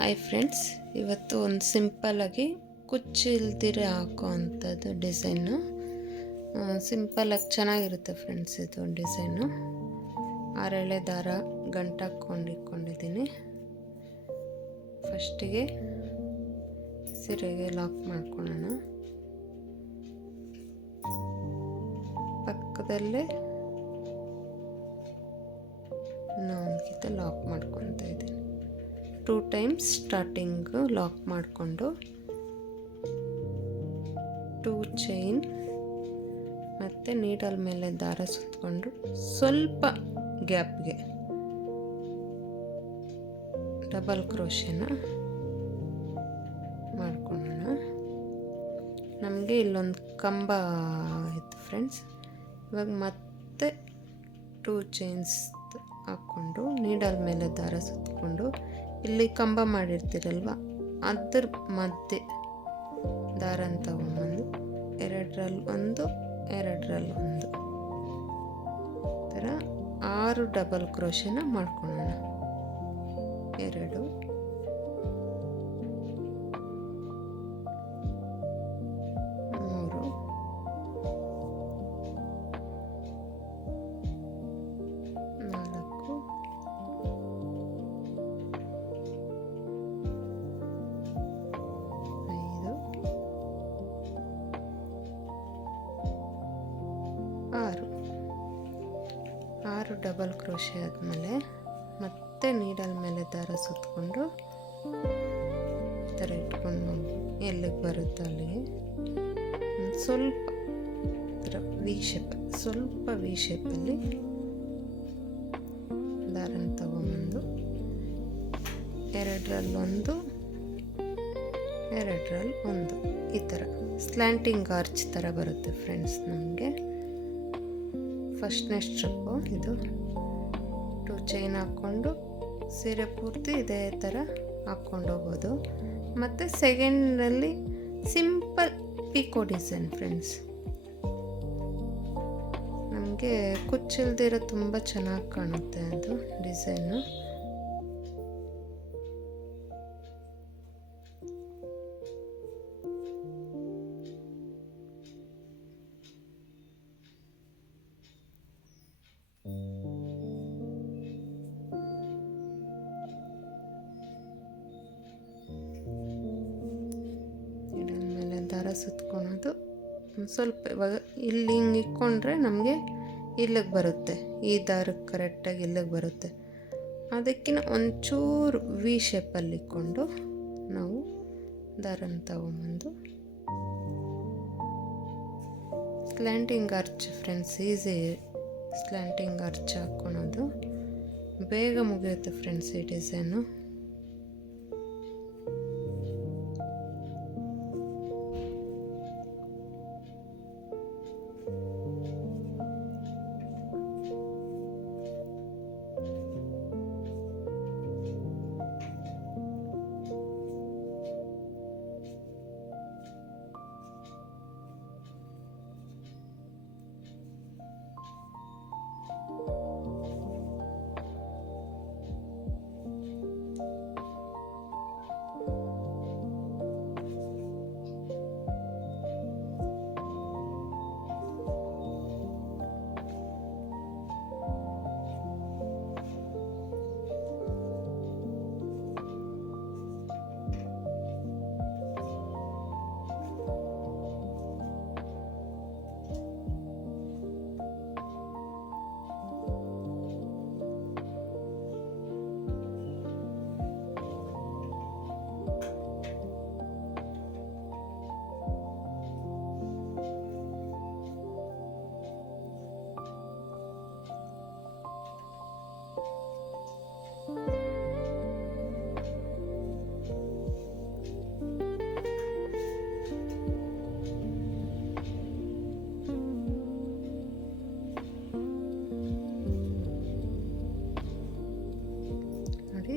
Hi friends, ಇವತ್ತು ಒಂದು ಸಿಂಪಲ್ಲಾಗಿ ಕುಚ್ಚಿಲ್ದಿರ ಹಾಕೋ ಅಂಥದ್ದು ಡಿಸೈನು. ಸಿಂಪಲ್ಲಾಗಿ ಚೆನ್ನಾಗಿರುತ್ತೆ ಫ್ರೆಂಡ್ಸ್. ಇದು ಡಿಸೈನು 6 ಎಳೆ ದಾರ ಗಂಟಾಕೊಂಡಿದ್ದೀನಿ. ಫಸ್ಟಿಗೆ ಸೀರೆಗೆ ಲಾಕ್ ಮಾಡ್ಕೊಳ್ಳೋಣ. ಪಕ್ಕದಲ್ಲೇ ನಾಲ್ಕಿತ ಲಾಕ್ ಮಾಡ್ಕೊತಾ ಇದ್ದೀನಿ. 2 ಟೈಮ್ಸ್ ಸ್ಟಾರ್ಟಿಂಗ್ ಲಾಕ್ ಮಾಡಿಕೊಂಡು 2 ಚೈನ್ ಮತ್ತು ನೀಡಲ್ ಮೇಲೆ ದಾರ ಸುತ್ತಕೊಂಡು ಸ್ವಲ್ಪ ಗ್ಯಾಪ್ಗೆ ಡಬಲ್ ಕ್ರೋಶೆನ ಮಾಡ್ಕೊಳ್ಳೋಣ. ನಮಗೆ ಇಲ್ಲೊಂದು ಕಂಬ ಇತ್ತು ಫ್ರೆಂಡ್ಸ್. ಇವಾಗ ಮತ್ತೆ 2 ಚೈನ್ಸ್ ಹಾಕ್ಕೊಂಡು ನೀಡಲ್ ಮೇಲೆ ದಾರ ಸುತ್ತಕೊಂಡು ಇಲ್ಲಿ ಕಂಬ ಮಾಡಿರ್ತೀರಲ್ವ ಅದ್ರ ಮಧ್ಯೆ ದಾರನ ತಗೊಂಬಂದು 2ರಲ್ಲಿ 1 2ರಲ್ಲಿ 1 ಥರ 6 ಡಬಲ್ ಕ್ರೋಶೆನ ಮಾಡ್ಕೊಳ್ಳೋಣ. 2 3 4 6 ಡಬಲ್ ಕ್ರೋಶೆ ಆದಮೇಲೆ ಮತ್ತೆ ನೀಡಲ್ ಮೇಲೆ ದಾರ ಸುತ್ತಕೊಂಡು ಈ ಥರ ಇಟ್ಕೊಂಡು ಎಲ್ಲಿಗೆ ಬರುತ್ತೋ ಅಲ್ಲಿಗೆ ಸ್ವಲ್ಪ ಥರ ಸ್ವಲ್ಪ ವಿ ಶೇಪಲ್ಲಿ ದಾರನ ತಗೊಂಬಂದು 2ರಲ್ಲಿ 1 2ರಲ್ಲಿ 1 ಈ ಥರ ಸ್ಲ್ಯಾಂಟಿಂಗ್ ಆರ್ಚ್ ಥರ ಬರುತ್ತೆ ಫ್ರೆಂಡ್ಸ್. ನಮಗೆ ಫಸ್ಟ್ನೇ ಸ್ಟ್ರಿಪ್ಪು ಇದು 2 ಚೈನ್ ಹಾಕ್ಕೊಂಡು ಸೀರೆ ಪೂರ್ತಿ ಇದೇ ಥರ ಹಾಕ್ಕೊಂಡು ಹೋಗೋದು. ಮತ್ತು ಸೆಕೆಂಡಲ್ಲಿ ಸಿಂಪಲ್ ಪಿಕೋ ಡಿಸೈನ್ ಫ್ರೆಂಡ್ಸ್. ನಮಗೆ ಕುಚ್ಚಿಲ್ದಿರೋ ತುಂಬ ಚೆನ್ನಾಗಿ ಕಾಣುತ್ತೆ ಅದು ಡಿಸೈನು. ದಾರ ಸುತ್ಕೊಳೋದು ಸ್ವಲ್ಪ. ಇವಾಗ ಇಲ್ಲಿ ಹಿಂಗೆ ಇಟ್ಕೊಂಡ್ರೆ ನಮಗೆ ಇಲ್ಲಿಗೆ ಬರುತ್ತೆ, ಈ ದಾರಕ್ಕೆ ಕರೆಕ್ಟಾಗಿ ಇಲ್ಲಿಗೆ ಬರುತ್ತೆ. ಅದಕ್ಕಿಂತ ಒಂಚೂರು ವಿ ಶೇಪಲ್ಲಿ ಇಟ್ಕೊಂಡು ನಾವು ದಾರನ ತಗೊಂಬಂದು slanting arch friends. Easy slanting arch ಹಾಕ್ಕೊಳೋದು, ಬೇಗ ಮುಗಿಯುತ್ತೆ ಫ್ರೆಂಡ್ಸ್ ಈ ಡಿಸೈನು.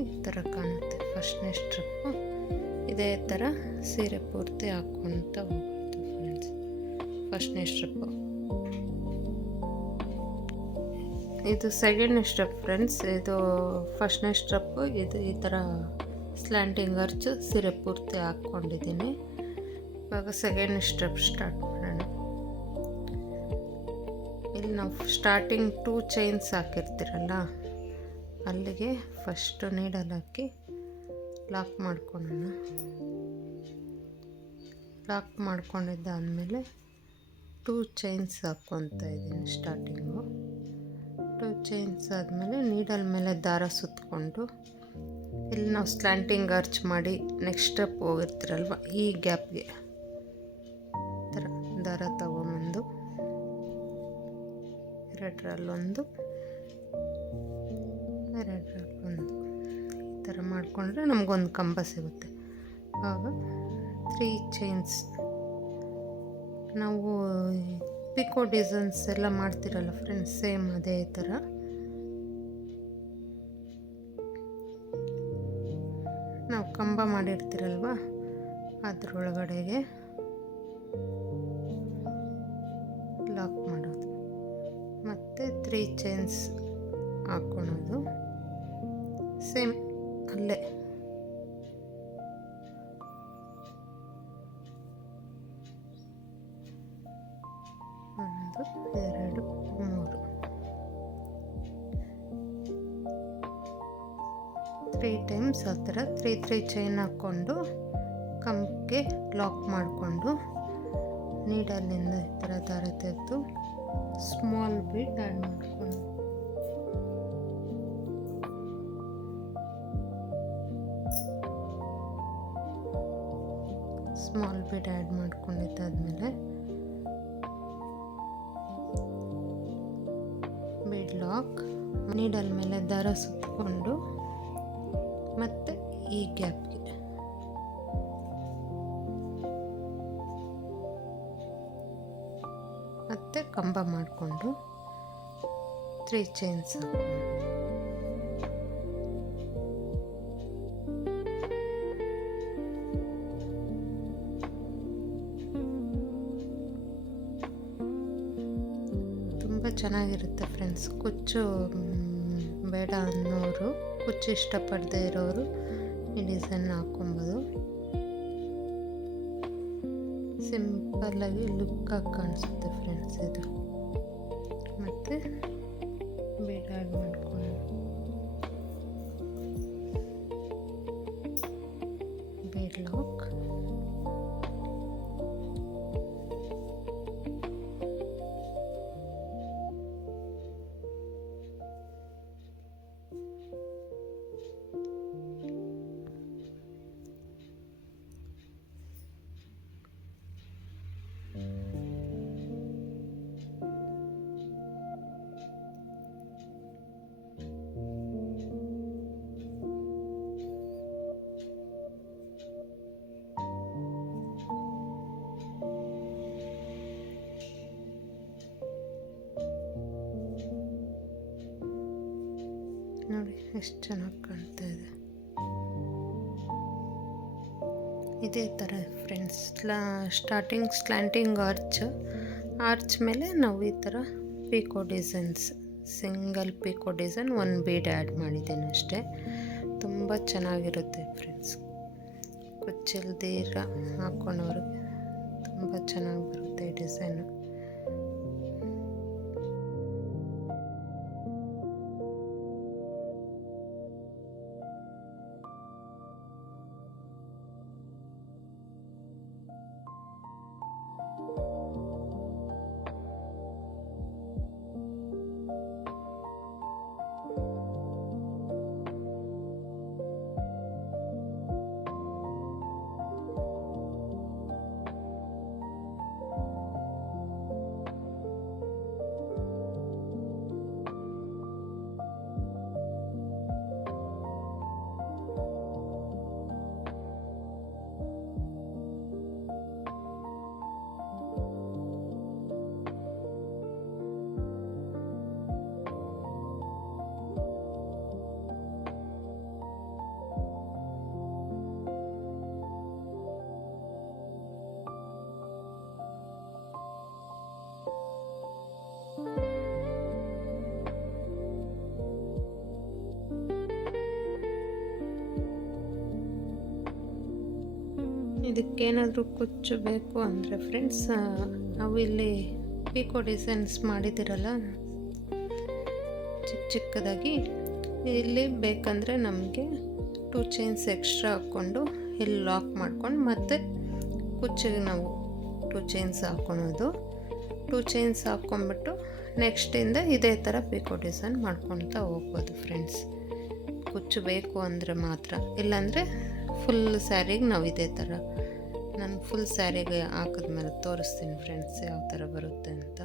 ಈ ಥರ ಕಾಣುತ್ತೆ ಫಸ್ಟ್ನೇ ಸ್ಟ್ರಿಪ್ಪು. ಇದೇ ಥರ ಸೀರೆ ಪೂರ್ತಿ ಹಾಕ್ಕೊತ ಹೋಗುತ್ತೆ ಫ್ರೆಂಡ್ಸ್. ಫಸ್ಟ್ನೇ ಸ್ಟ್ರಿಪ್ಪು ಇದು ಸೆಕೆಂಡ್ನೇ ಸ್ಟೆಪ್ ಫ್ರೆಂಡ್ಸ್. ಇದು ಫಸ್ಟ್ನೇ ಸ್ಟೆಪ್ಪು. ಇದು ಈ ಥರ ಸ್ಲ್ಯಾಂಟಿಂಗ್ ಅರ್ಚು ಸೀರೆ ಪೂರ್ತಿ ಹಾಕ್ಕೊಂಡಿದ್ದೀನಿ. ಇವಾಗ ಸೆಕೆಂಡ್ ಸ್ಟೆಪ್ ಸ್ಟಾರ್ಟ್ ಮಾಡೋಣ. ಇಲ್ಲಿ ನಾವು ಸ್ಟಾರ್ಟಿಂಗ್ 2 ಚೈನ್ಸ್ ಹಾಕಿರ್ತೀರಲ್ಲ, ಅಲ್ಲಿಗೆ ಫಸ್ಟು ನೀಡಲ್ ಹಾಕಿ ಲಾಕ್ ಮಾಡ್ಕೊಳ್ಳೋಣ. ಲಾಕ್ ಮಾಡ್ಕೊಂಡಿದ್ದಾದಮೇಲೆ 2 ಚೈನ್ಸ್ ಹಾಕ್ಕೊತಾ ಇದ್ದೀನಿ ಸ್ಟಾರ್ಟಿಂಗು. 2 ಚೈನ್ಸ್ ಆದಮೇಲೆ ನೀಡಲ್ ಮೇಲೆ ದಾರ ಸುತ್ತಕೊಂಡು ಇಲ್ಲಿ ನಾವು ಸ್ಲ್ಯಾಂಟಿಂಗ್ ಅರ್ಚ್ ಮಾಡಿ ನೆಕ್ಸ್ಟ್ ಸ್ಟೆಪ್ ಹೋಗಿರ್ತೀರಲ್ವ, ಈ ಗ್ಯಾಪ್ಗೆ ಥರ ದಾರ ತಗೊಂಬಂದು 2ರಲ್ಲೊಂದು 2ರಲ್ಲೊಂದು ಈ ಥರ ಮಾಡಿಕೊಂಡ್ರೆ ನಮಗೊಂದು ಕಂಬ ಸಿಗುತ್ತೆ. ಆಗ 3 ಚೈನ್ಸ್ ನಾವು ಪಿಕೋ ಡಿಸೈನ್ಸ್ ಎಲ್ಲ ಮಾಡ್ತಿರಲ್ಲ ಫ್ರೆಂಡ್ಸ್, ಸೇಮ್ ಅದೇ ಥರ ನಾವು ಕಂಬ ಮಾಡಿರ್ತೀರಲ್ವ ಅದರೊಳಗಡೆಗೆ ಲಾಕ್ ಮಾಡೋದು, ಮತ್ತು 3 ಚೈನ್ಸ್ ಹಾಕ್ಕೊಳೋದು ಸೇಮ್ ಅಲ್ಲೇ. ಒಂದು 2 3 3 ಟೈಮ್ಸ್ ಆ ಥರ 3 ಚೈನ್ ಹಾಕ್ಕೊಂಡು ಕಂಬಕ್ಕೆ ಲಾಕ್ ಮಾಡಿಕೊಂಡು ನೀಡಲ್ಲಿಂದ ಈ ಥರ ದಾರ ತೆಗೆದು ಸ್ಮಾಲ್ ಬೀಡ್ ಆ್ಯಡ್ ಮಾಡಿಕೊಂಡು ಸ್ಮಾಲ್ ಬೀಡ್ ಆ್ಯಡ್ ಮಾಡ್ಕೊಂಡಿದ್ದಾದಮೇಲೆ ಬೀಡ್ ಲಾಕ್, ನೀಡಲ್ ಮೇಲೆ ದಾರ ಸುತ್ತಕೊಂಡು ಮತ್ತು ಈ ಗ್ಯಾಪ್ಗೆ ಮತ್ತೆ ಕಂಬ ಮಾಡಿಕೊಂಡು 3 ಚೈನ್ಸ್ ಹಾಕ್ಕೊಂಡು ತುಂಬ ಚೆನ್ನಾಗಿರುತ್ತೆ ಫ್ರೆಂಡ್ಸ್. ಕುಚ್ಚು ಬೇಡ ಅನ್ನೋರು, ಕುಚ್ಚು ಇಷ್ಟಪಡದೇ ಇರೋರು ಈ ಡಿಸೈನ್ ಹಾಕ್ಕೊಬೋದು. ಸಿಂಪಲ್ಲಾಗಿ ಲುಕ್ಕಾಗಿ ಕಾಣಿಸುತ್ತೆ ಫ್ರೆಂಡ್ಸ್ ಇದು. ಮತ್ತು ಬೀಡ್ ಆ್ಯಡ್ ಮಾಡ್ಕೊಂಡು ಬೀಡ್ ಲಾಕ್, ನೋಡಿ ಎಷ್ಟು ಚೆನ್ನಾಗಿ ಕಾಣ್ತಾ ಇದೆ. ಇದೇ ಥರ ಫ್ರೆಂಡ್ಸ್ ಸ್ಟಾರ್ಟಿಂಗ್ ಸ್ಲ್ಯಾಂಟಿಂಗ್ ಆರ್ಚ್ ಮೇಲೆ ನಾವು ಈ ಥರ pico designs, single pico design 1 bead add ಮಾಡಿದ್ದೇನೆ ಅಷ್ಟೇ. ತುಂಬ ಚೆನ್ನಾಗಿರುತ್ತೆ ಫ್ರೆಂಡ್ಸ್. ಕುಚ್ಚಿಲ್ದೀರ ಹಾಕ್ಕೊಂಡವ್ರಿಗೆ ತುಂಬ ಚೆನ್ನಾಗಿ ಬರುತ್ತೆ ಈ ಡಿಸೈನು. ಇದಕ್ಕೇನಾದರೂ ಕುಚ್ಚು ಬೇಕು ಅಂದರೆ ಫ್ರೆಂಡ್ಸ್, ನಾವು ಇಲ್ಲಿ ಪಿಕೋ ಡಿಸೈನ್ಸ್ ಮಾಡಿದಿರಲ್ಲ ಚಿಕ್ಕ ಚಿಕ್ಕದಾಗಿ, ಇಲ್ಲಿ ಬೇಕಂದರೆ ನಮಗೆ 2 ಚೈನ್ಸ್ ಎಕ್ಸ್ಟ್ರಾ ಹಾಕ್ಕೊಂಡು ಇಲ್ಲಿ ಲಾಕ್ ಮಾಡ್ಕೊಂಡು ಮತ್ತೆ ಕುಚ್ಚಿಗೆ ನಾವು 2 ಚೈನ್ಸ್ ಹಾಕ್ಕೊಳೋದು. 2 ಚೈನ್ಸ್ ಹಾಕ್ಕೊಂಬಿಟ್ಟು ನೆಕ್ಸ್ಟಿಂದ ಇದೇ ಥರ ಪಿಕೋ ಡಿಸೈನ್ ಮಾಡ್ಕೊಳ್ತಾ ಹೋಗ್ಬೋದು ಫ್ರೆಂಡ್ಸ್. ಕುಚ್ಚು ಬೇಕು ಅಂದರೆ ಮಾತ್ರ, ಇಲ್ಲಾಂದರೆ ಫುಲ್ ಸ್ಯಾರಿಗೆ ನಾವು ಇದೇ ಥರ, ನಾನು ಫುಲ್ ಸ್ಯಾರಿಗೆ ಹಾಕಿದ್ಮೇಲೆ ತೋರಿಸ್ತೀನಿ ಫ್ರೆಂಡ್ಸ್ ಯಾವ ಥರ ಬರುತ್ತೆ ಅಂತ.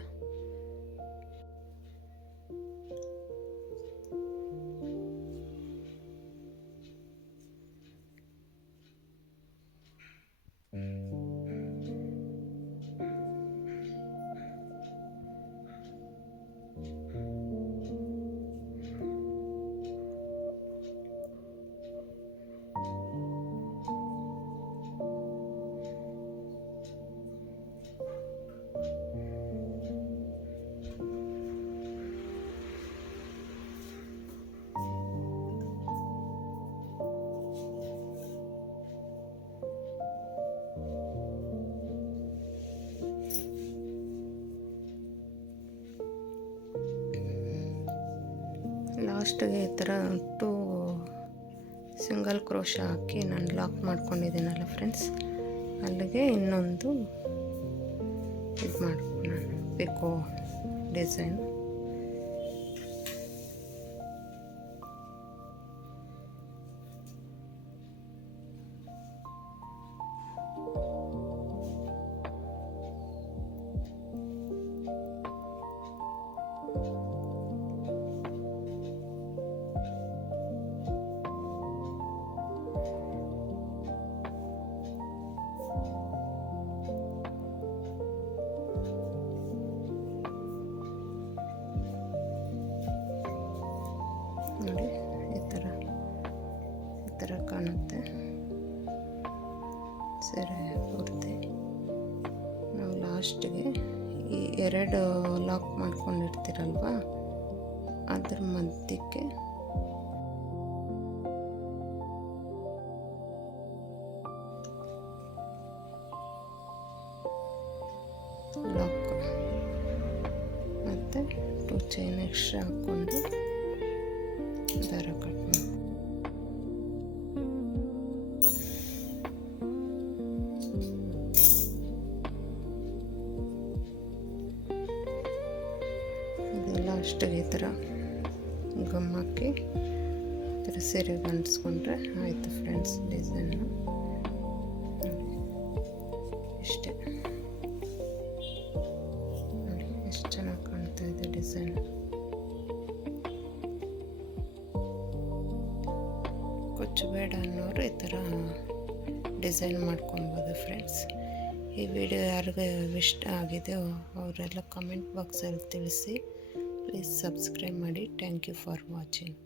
ಲಾಸ್ಟಿಗೆ ಈ ಥರ 2 ಸಿಂಗಲ್ ಕ್ರೋಶ ಹಾಕಿ ನಾನು ಲಾಕ್ ಮಾಡ್ಕೊಂಡಿದ್ದೀನಲ್ಲ ಫ್ರೆಂಡ್ಸ್, ಅಲ್ಲಿಗೆ ಇನ್ನೊಂದು ಇದು ಮಾಡ್ಕೊಂಡು ನಾನು ಪಿಕೋ ಡಿಸೈನ್ ನೋಡಿ, ಈ ಥರ ಕಾಣುತ್ತೆ ಸರಿ ಪೂರ್ತಿ. ನಾವು ಲಾಸ್ಟಿಗೆ ಈ 2 ಲಾಕ್ ಮಾಡ್ಕೊಂಡಿರ್ತೀರಲ್ವ, ಅದ್ರ ಮಧ್ಯಕ್ಕೆ ಲಾಕ್ ಮತ್ತು 2 ಚೈನ್ ಎಕ್ಸ್ಟ್ರಾ ಹಾಕ್ಕೊಂಡು ದಾರ ಕಟ್ ಮಾಡಿ ಇದೆಲ್ಲ ಅಷ್ಟಿಗೆ ಈ ಥರ ಗಮ್ ಹಾಕಿ ಈ ಥರ ಸೀರೆಗೆ ಅಂಟಿಸ್ಕೊಂಡ್ರೆ ಆಯಿತು ಫ್ರೆಂಡ್ಸ್ ಡಿಸೈನು. ಇಷ್ಟೇ ನೋಡಿ ಎಷ್ಟು ಚೆನ್ನಾಗಿ ಕಾಣ್ತಾ ಇದೆ ಡಿಸೈನ್. ಕುಚ್ಚು ಬೇಡ ಅನ್ನೋರು ಈ ಥರ ಡಿಸೈನ್ ಮಾಡ್ಕೊಬೋದು ಫ್ರೆಂಡ್ಸ್. ಈ ವಿಡಿಯೋ ಯಾರಿಗೆ ಇಷ್ಟ ಆಗಿದೆಯೋ ಅವರೆಲ್ಲ ಕಮೆಂಟ್ ಬಾಕ್ಸಲ್ಲಿ ತಿಳಿಸಿ. ಪ್ಲೀಸ್ ಸಬ್ಸ್ಕ್ರೈಬ್ ಮಾಡಿ. Thank you for watching.